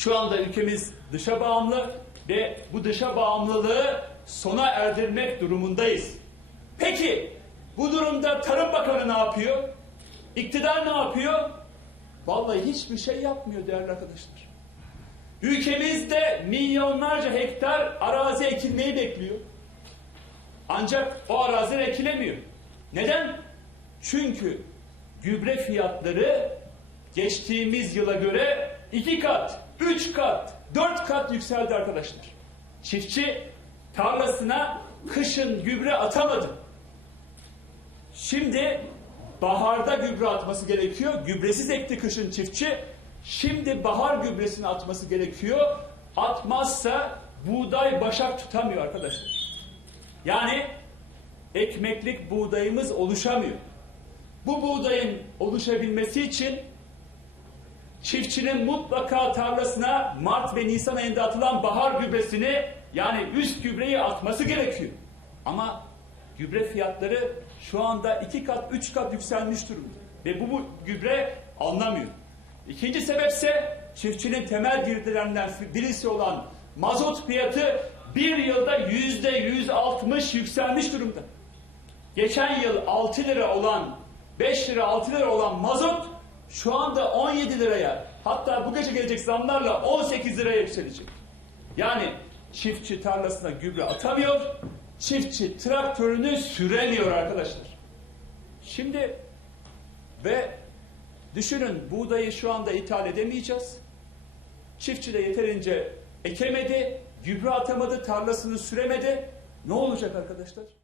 Şu anda ülkemiz dışa bağımlı ve bu dışa bağımlılığı sona erdirmek durumundayız. Peki bu durumda Tarım Bakanı ne yapıyor? İktidar ne yapıyor? Vallahi hiçbir şey yapmıyor değerli arkadaşlar. Ülkemizde milyonlarca hektar arazi ekilmeyi bekliyor. Ancak o araziler ekilemiyor. Neden? Çünkü gübre fiyatları geçtiğimiz yıla göre iki kat, üç kat, dört kat yükseldi arkadaşlar. Çiftçi tarlasına kışın gübre atamadı. Şimdi baharda gübre atması gerekiyor. Gübresiz ekti kışın çiftçi. Şimdi bahar gübresini atması gerekiyor. Atmazsa buğday başak tutamıyor arkadaşlar. Yani ekmeklik buğdayımız oluşamıyor. Bu buğdayın oluşabilmesi için çiftçinin mutlaka tarlasına Mart ve Nisan ayında atılan bahar gübresini yani üst gübreyi atması gerekiyor. Ama gübre fiyatları şu anda iki kat, üç kat yükselmiş durumda. Ve bu, bu gübre alınamıyor. İkinci sebepse çiftçinin temel girdilerinden birisi olan mazot fiyatı bir yılda yüzde yüz altmış yükselmiş durumda. Geçen yıl 6 lira olan 5 lira 6 lira olan mazot şu anda 17 liraya hatta bu gece gelecek zamlarla 18 liraya yükselecek. Yani çiftçi tarlasına gübre atamıyor, çiftçi traktörünü süremiyor arkadaşlar. Şimdi ve düşünün buğdayı şu anda ithal edemeyeceğiz. Çiftçi de yeterince ekemedi, gübre atamadı, tarlasını süremedi. Ne olacak arkadaşlar?